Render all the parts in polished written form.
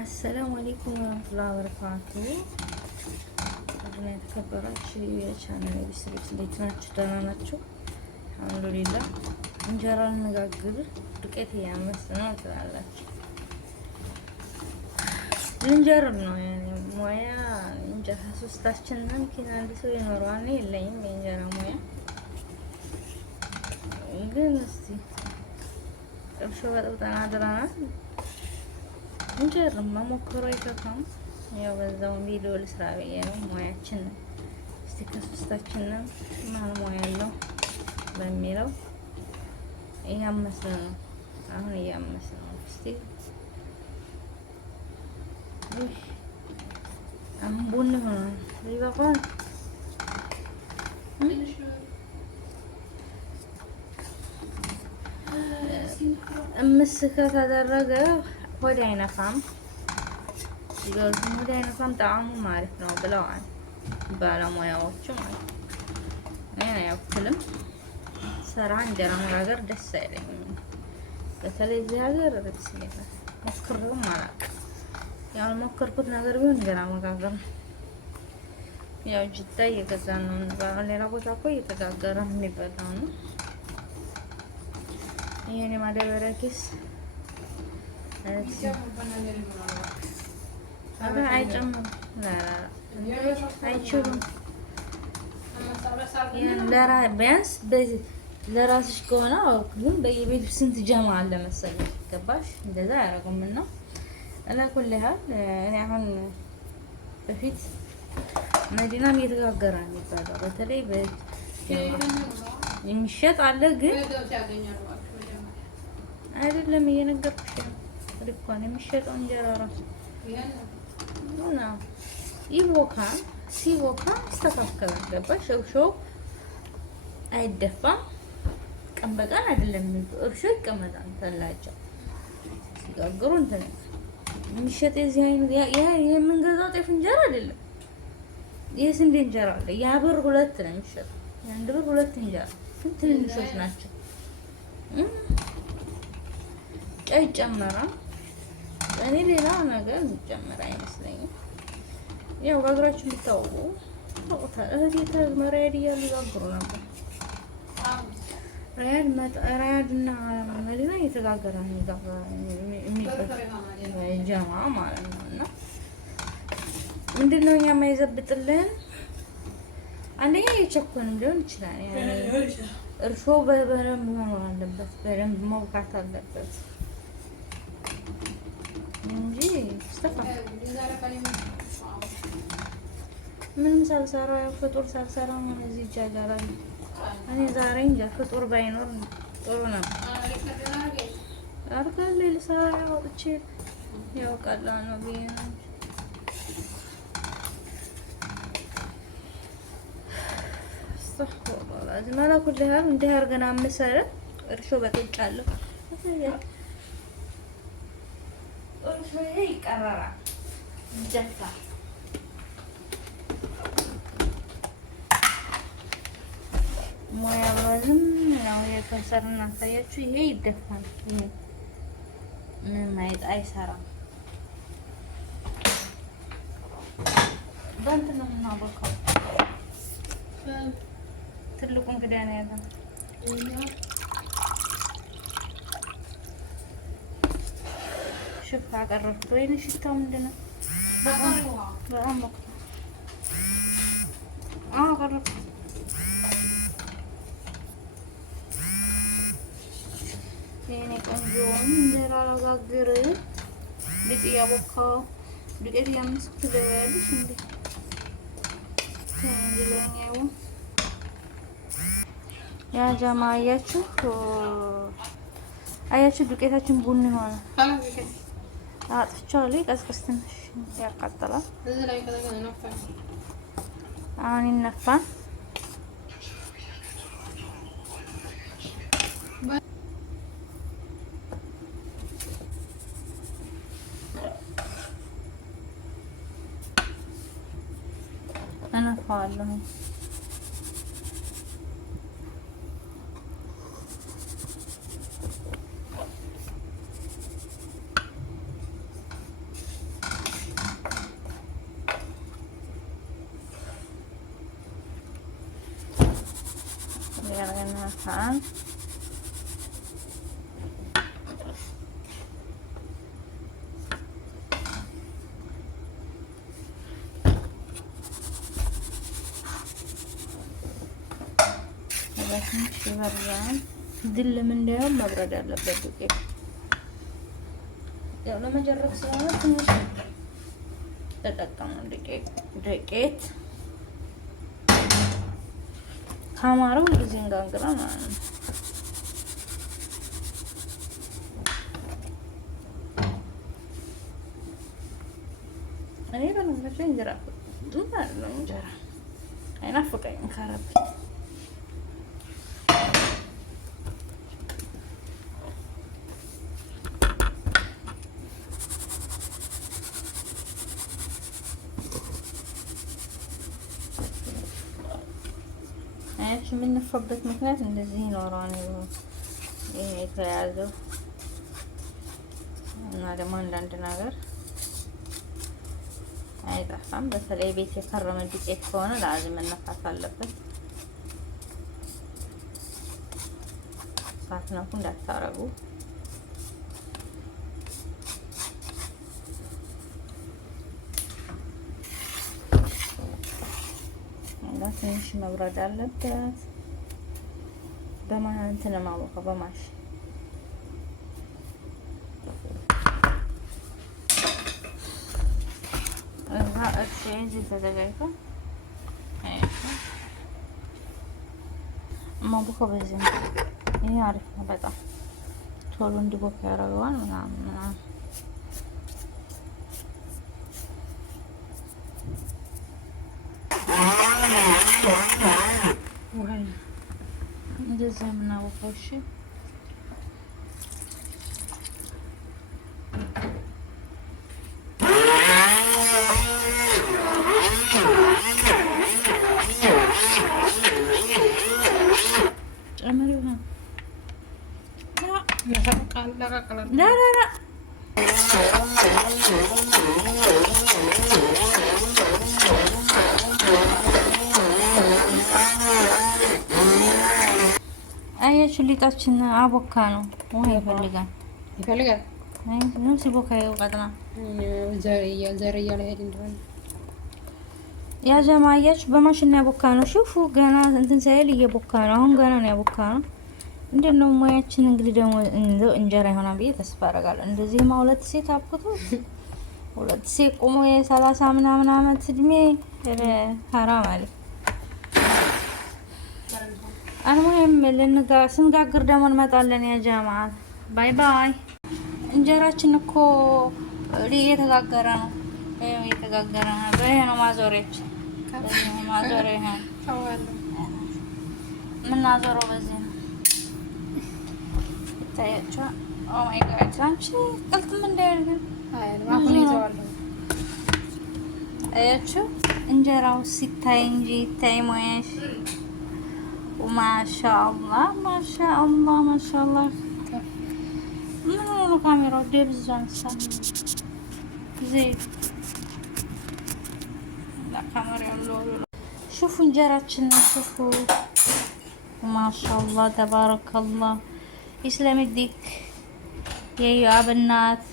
አሰላሙ አለይኩም ወራህመቱላሂ ወበረካቱሁ። እና የተከበራችሁ የቻናሌ ቤተሰቦች እንዴት ናችሁ? ደህና ናችሁ? አልሐምዱሊላህ። እንጀራ እንጋግር ዱቄት እያመሰልን ነው ትላላችሁ። ልንጀርብ ነው ያኔ ሙያ እንጀራ ሶስታችን ነን። አንድ ሰው ይኖረዋል። የለኝም የእንጀራ ሙያ ግን እስቲ ጥብሾ በጥብጠና አድረናል። እንጀራ መሞከሩ አይከፋም። ያው በዛው ቪዲዮ ልስራ ብዬ ነው። ሙያችን እስቲ ከሶስታችን ማን ሙያ ያለው በሚለው እያመስን ነው። አሁን እያመስን ነው። እስቲ አሁን ቡኒ ሆኗል። ይበቃል። ምስከ ተደረገ ሆድ አይነፋም። ሆድ አይነፋም። ጣዕሙ ማለት ነው ብለዋል ባለሙያዎቹ ማለት ነው። እኔ አያክልም ሰራ እንጀራ መጋገር ደስ አይለኝም። በተለይ እዚህ ሀገር ሞክሬውም አላውቅም። ያልሞከርኩት ነገር ቢሆን እንጀራ መጋገር ነው። ያው ጅዳ እየገዛን ነው። ሌላ ቦታ እኮ እየተጋገረ የሚበላው ነው። ይሄን የማዳበሪያ ኪስ አይጨምሩም። አይችሉም። ቢያንስ ለራስሽ ከሆነ ግን በየቤቱ ስንት ጀማ አለ መሰለኝ። ገባሽ? እንደዛ አያደርጉም። እና አላኩል ያህል እኔ አሁን በፊት መዲናም እየተጋገረ ነው የሚባለው። በተለይ የሚሸጥ አለ ግን አይደለም እየነገርኩሽ ነው። የሚሸጠው እንጀራ ራሱ እና ይቦካል። ሲቦካ ይስተካከላል። ገባሽ? እርሾ አይደፋም። ቀን በቀን አይደለም እርሾ ይቀመጣል። ተላጫው ሲጋግሩ እንትን የሚሸጥ የዚህ አይነት የምንገዛው ጤፍ እንጀራ አይደለም። የስንዴ እንጀራ አለ። ያ ብር 2 ነው የሚሸጠው። አንድ ብር 2 እንጀራ ግን ትንንሾች ናቸው። ጨው ይጨመራል። እኔ ሌላ ነገር ይጨመር አይመስለኝም። ያው ጋግራችሁ የምታውቁ እህቴ መሪያድ እያሉ ይጋግሩ ነበር። ሪያድና መዲና እየተጋገረ ጀማ ማለት ነው። እና ምንድነው እኛ የማይዘብጥልን አንደኛ እየቸኮንም ሊሆን ይችላል። እርሾ በደንብ መኖር አለበት፣ በደንብ መብካት አለበት እንጂ ምንም ሳልሰራ ፍጡር ሳልሰራ እዚህ ይጃጃላል። እኔ ዛሬ እንጃ ፍጡር ባይኖር ጥሩ ነበር። አርካለ ልሰራ ወጥቼ ያው ቀላል ነው ብዬ ነው። ማላ ኩል ያህል እንዲህ አድርገን አምሰረ እርሾ በቅጫለሁ። እርሾ ይቀራራል ይደፋል። ሙያ ባዝም ነው የከሰርና ታያችሁ። ይሄ ይደፋል። ይሄ ምንም አይሰራም። በእንትን ነው የምናቦካው። ትልቁን ክዳን ያዘ ሽፋ አቀረብኩት። ወይኔ ሽታው ምንድን ነው? በጣም ሞክቶ አቀረብኩት። የኔ ቆንጆ እንጀራ አጋግር ሊጥ እያቦካው ዱቄት እያመስኩ ትገበያለሽ እንዴ? እንግዲህ ያ ጀማ አያችሁ ዱቄታችን ቡኒ ሆነ። አጥፍቻለሁ። ቀዝቀዝ ትንሽ ያቃጥላል። አሁን ይነፋል። እነፋዋለሁ። ሰሀን ይበርዳል። ድልም እንዳይሆን መብረድ አለበት ዱቄት። ያው ለመጀረብ ስለሆነ ትንሽ ተጠቀሙ ዱቄት ካማረው ጊዜ እንጋግራ ማለት ነው። እኔ በነገራችን እንጀራ እንጀራ አይናፍቀኝም ካረብ የምንነፋበት ምክንያት እንደዚህ ይኖረዋል። ይሄ የተያዘው እና ደግሞ አንዳንድ ነገር አይጠፋም። በተለይ ቤት የከረመ ዱቄት ከሆነ ለአዝም መነፋት አለበት። ሳትነፉ እንዳታረጉ። ትንሽ መብረድ አለበት። በማን እንትን ማወቀው በማሽ እዛ እዚህ ተዘጋጅቶ ማቡከው በዚህ ነው። ይሄ አሪፍ ነው በጣም ቶሎ እንዲቦካ ያደርገዋል ምናምን እንደዛ ምናወቀው። እሺ ጨምሪው ነው ላ አያችሁ ሊጣችን አቦካ ነው። ውሃ ይፈልጋል። አይ ነው ሲቦካ ይወጣና ዘርያ ላይ ሄድ እንደሆነ ያ ጀማያች በማሽን ያቦካ ነው። ሹፉ ገና እንትን ሳይል እየቦካ ነው። አሁን ገና ነው ያቦካ ነው። እንደነው ሙያችን እንግዲህ ደግሞ እንጀራ ይሆናል ብዬ ተስፋ አደርጋለሁ። እንደዚህ ሁለት ሴት አብኩት ሁለት ሴት ቆሞ የ30 ምናምን አመት እድሜ ሐራም አለ። አልሙሂም ስንጋግር ደግሞ እንመጣለን። ያ ጀማዓ ባይ ባይ። እንጀራችን እኮ እየተጋገረ ነው። እየተጋገረ ነው። በይሄ ነው ማዞሪያችን። ማዞሪያ ይሄ ምናዞረው በዚህ ነው። ታያችሁ። ኦ ማይ ጋድ አንቺ ቅልጥም እንዳይል አያችሁ። እንጀራው ሲታይ እንጂ ይታይ ሙያሽ ማሻአላህ ማሻአላህ ማሻአላህ። ምን ነው ካሜራው ደብዛን ዘይት ለካሜራው ነው። ሹፉ እንጀራችን ሹፉ ማሻአላህ ተባረከላህ። ይስለም ዲክ የዩአብ እናት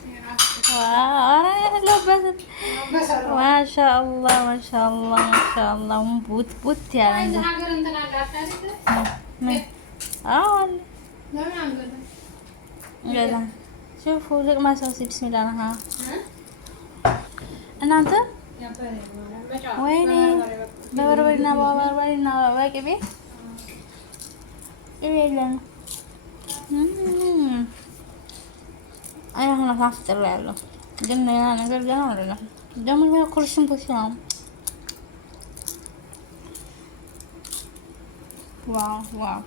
ማሻአላህ ማሻአላህ ማሻአላህ ቡት ቡት ያለ ሹፉ ልቅማሳሲ ቢስሚላህ ነሃ እናንተ ወይኔ በበርበሬና በበርበሬና በቅቤ ቅቤ የለም። አሁን አፍጥር ያለው ግን ያ ነገር ገና አይደለም። ደግሞ ኩልሽም ኩሽም ዋው ዋው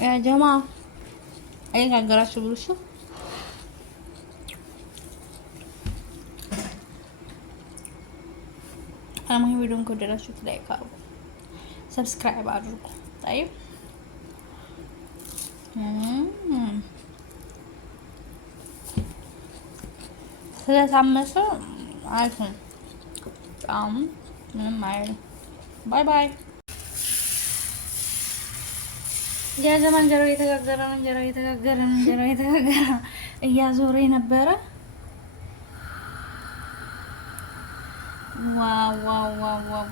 ያ ጀማ አይ ጋገራችሁ ብሉሽ አሁን ቪዲዮን ከወደዳችሁት ላይክ አድርጉ፣ ሰብስክራይብ አድርጉ። طيب ስለታመሰ አይተን ምንም አይደለም። ባይ ባይ። የዘመን እንጀራው እየተጋገረ ነው። እንጀራው እየተጋገረ ነው። እንጀራው እየተጋገረ ነው። እያዞረ ነበረ። ዋው ዋው ዋው ዋው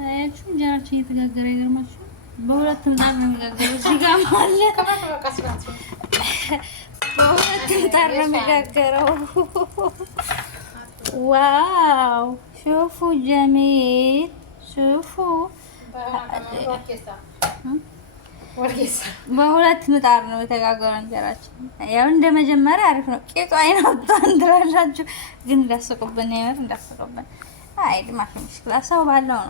አያችሁ እንጀራችን እየተጋገረ ይገርማችሁ። በሁለት ምጣድ ነው የሚጋገረው። እዚህ ጋር አለ በሁለት ምጣድ ነው የሚጋገረው። ዋው ሹፉ ጀሚል ሹፉ። በሁለት ምጣድ ነው የተጋገረው እንጀራችን። ያው እንደ መጀመሪያ አሪፍ ነው። ቄጡ አይናውጣን ትላላችሁ፣ ግን እንዳስቁብን የምር እንዳስቁብን። አይ ድማሽ ሙሽክላ ሰው ባለው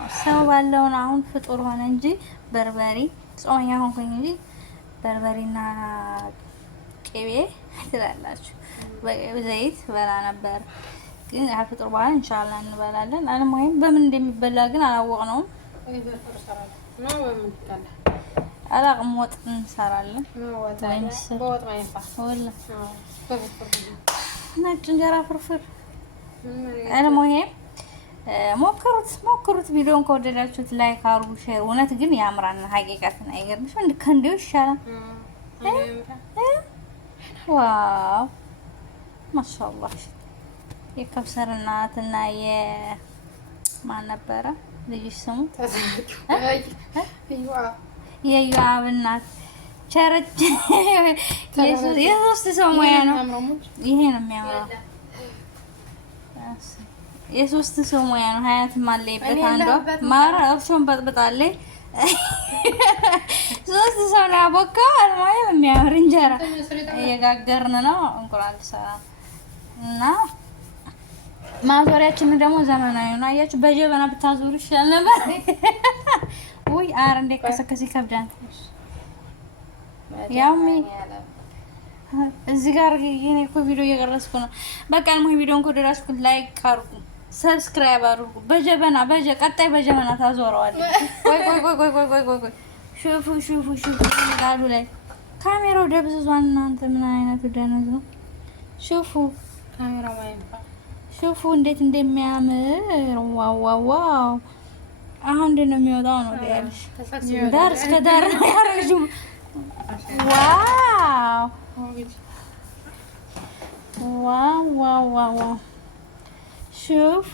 ነው ነው። አሁን ፍጡር ሆነ እንጂ በርበሬ ጾመኛ ሆንኩኝ እንጂ በርበሬና ቅቤ ትላላችሁ። ዘይት በላ ነበር፣ ግን ፍጡር በኋላ ኢንሻአላህ እንበላለን። አለሙሂም በምን እንደሚበላ ግን አላወቅነውም። አላቅም ወጥ እንሰራለን። ነጭ እንጀራ ፍርፍር። አለሙሂም ሞክሩት። ቪዲዮን ከወደዳችሁት ላይክ አርጉ፣ ሼር። እውነት ግን ያምራል። ሀቂቃትን አይገርምሽ? ከእንዲሁ ይሻላል። ዋው ማሻአላህ። የከብሰር እናትና የማን ነበረ ልጅሽ ስሙ? የዩአብ እናት ቸረች። የሶስት ሰው ሙያ ነው ይሄ ነው የሚያምረው። የሶስት ሰው ሙያ ነው። ሀያትም አለበት አንዷ ማራ እርሾን በጥብጣለች። ሶስት ሰው ነው ያቦካው። አልማየ የሚያምር እንጀራ እየጋገርን ነው። እንቁላል ሰራ እና ማዞሪያችን ደግሞ ዘመናዊ ነው። አያችሁ በጀበና ብታዞሩ ይሻል ነበር። ውይ አረ እንደ ከሰከሲ ከብዳን ያውሚ እዚህ ጋር የኔ እኮ ቪዲዮ እየቀረስኩ ነው። በቃ ነው ቪዲዮን ከወደዳችሁ ላይክ አድርጉ፣ ሰብስክራይብ አድርጉ። ቀጣይ በጀበና ታዞረዋለች። ቆይ ሹፉ ቃሉ ላይ ካሜራው ደብዝዟል። እናንተ ምን አይነቱ ደነዝ ነው? ሹፉ እንዴት እንደሚያምር ዋው። አሁን እንዴት ነው የሚወጣው ነው ያለሽ? ዳር እስከ ዳር ነው ያረጁ። ዋው ሹፉ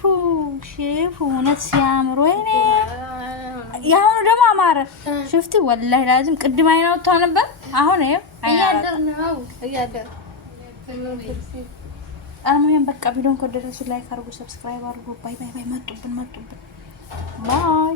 እውነት ሲያምር። ወይኔ ያሁኑ ደግሞ አማረ። ሽፍቲ ወላሂ ላዚም ቅድም አይናውታው ነበር። አሁን እያደር አልሙሂም በቃ ቪዲዮን ከወደዳችሁ ላይክ አድርጉ፣ ሰብስክራይብ አድርጉ። ባይ መጡብን ባይ